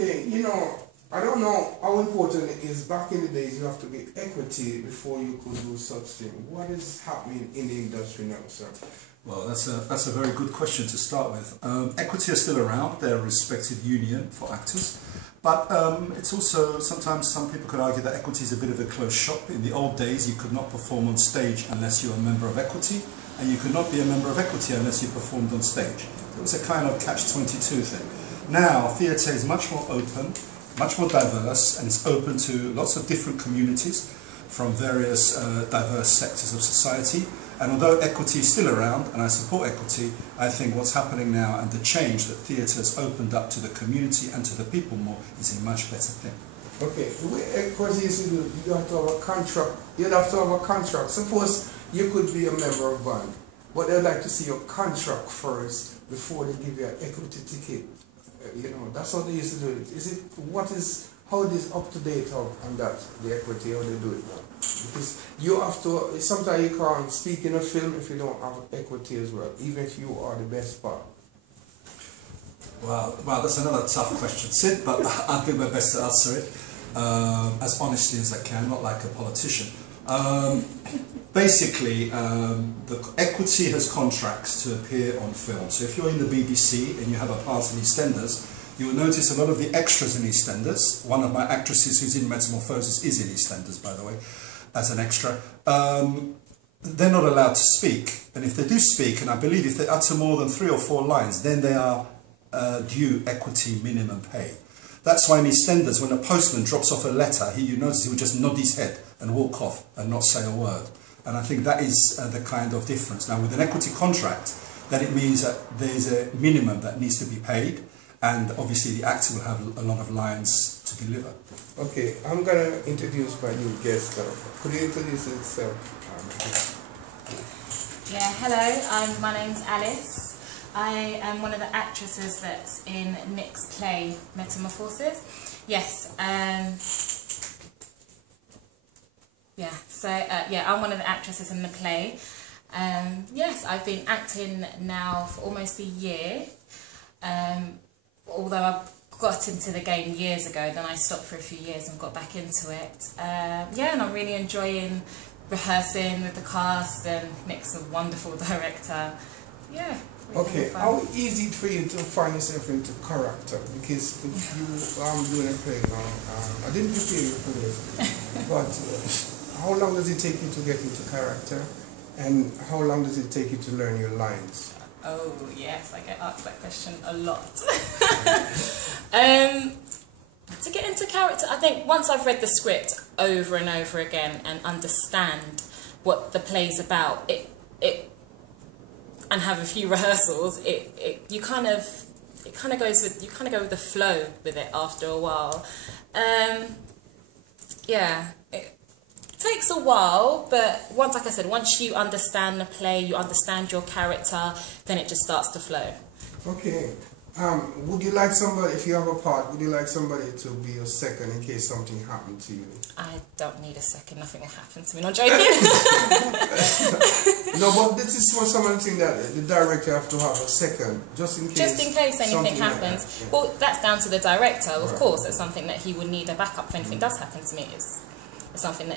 Okay, you know, I don't know how important it is. Back in the days, you have to get equity before you could do such thing. What is happening in the industry now, sir? Well, that's a very good question to start with. Equity is still around. They're a respected union for actors. But it's also, sometimes some people could argue that equity is a bit of a closed shop. In the old days, you could not perform on stage unless you were a member of equity, and you could not be a member of equity unless you performed on stage. It was a kind of catch-22 thing. Now, theatre is much more open, much more diverse, and it's open to lots of different communities from various diverse sectors of society. And although equity is still around, and I support equity, I think what's happening now and the change that theatre has opened up to the community and to the people more is a much better thing. Okay, the way equity is to do, you have to have a contract. You'd have to have a contract. Suppose you could be a member of band, but they'd like to see your contract first before they give you an equity ticket. You know, that's how they used to do it. Is it, how it is up to date on that, the equity, how they do it now? Because you have to, sometimes you can't speak in a film if you don't have equity as well, even if you are the best part. Well, that's another tough question, Sid, but I'll do my best to answer it as honestly as I can, not like a politician. Basically, the equity has contracts to appear on film. So if you're in the BBC and you have a part in EastEnders, you will notice a lot of the extras in EastEnders. One of my actresses who's in Metamorphosis is in EastEnders, by the way, as an extra. They're not allowed to speak. And if they do speak, and I believe if they utter more than 3 or 4 lines, then they are due equity minimum pay. That's why in EastEnders, when a postman drops off a letter, you notice he will just nod his head and walk off and not say a word. And I think that is the kind of difference. Now, with an equity contract, then it means that there's a minimum that needs to be paid, and obviously the actor will have a lot of lines to deliver. Okay, I'm going to introduce my new guest. Could you introduce yourself? Yeah, hello, my name's Alice. I am one of the actresses that's in Nick's play, Metamorphosis. Yes, I'm one of the actresses in the play. Yes, I've been acting now for almost a year. Although I got into the game years ago, then I stopped for a few years and got back into it. And I'm really enjoying rehearsing with the cast, and Nick's a wonderful director. Yeah. Really okay, how easy for you to find yourself into character? Because if you doing a play now, I didn't prepare you for this, but how long does it take you to get into character, and how long does it take you to learn your lines? Oh yes, I get asked that question a lot. To get into character, I think once I've read the script over and over again and understand what the play's about, and have a few rehearsals, you kind of go with the flow with it after a while. It takes a while, but like I said, once you understand the play, you understand your character, then it just starts to flow. Okay. Would you like somebody, if you have a part, would you like somebody to be your second in case something happened to you? I don't need a second, nothing will happen to me, not joking. No, but this is for something that the director have to have a second, just in case anything happens. Like yeah. Well, that's down to the director, of course. It's something that he would need a backup if anything does happen to me. It's something that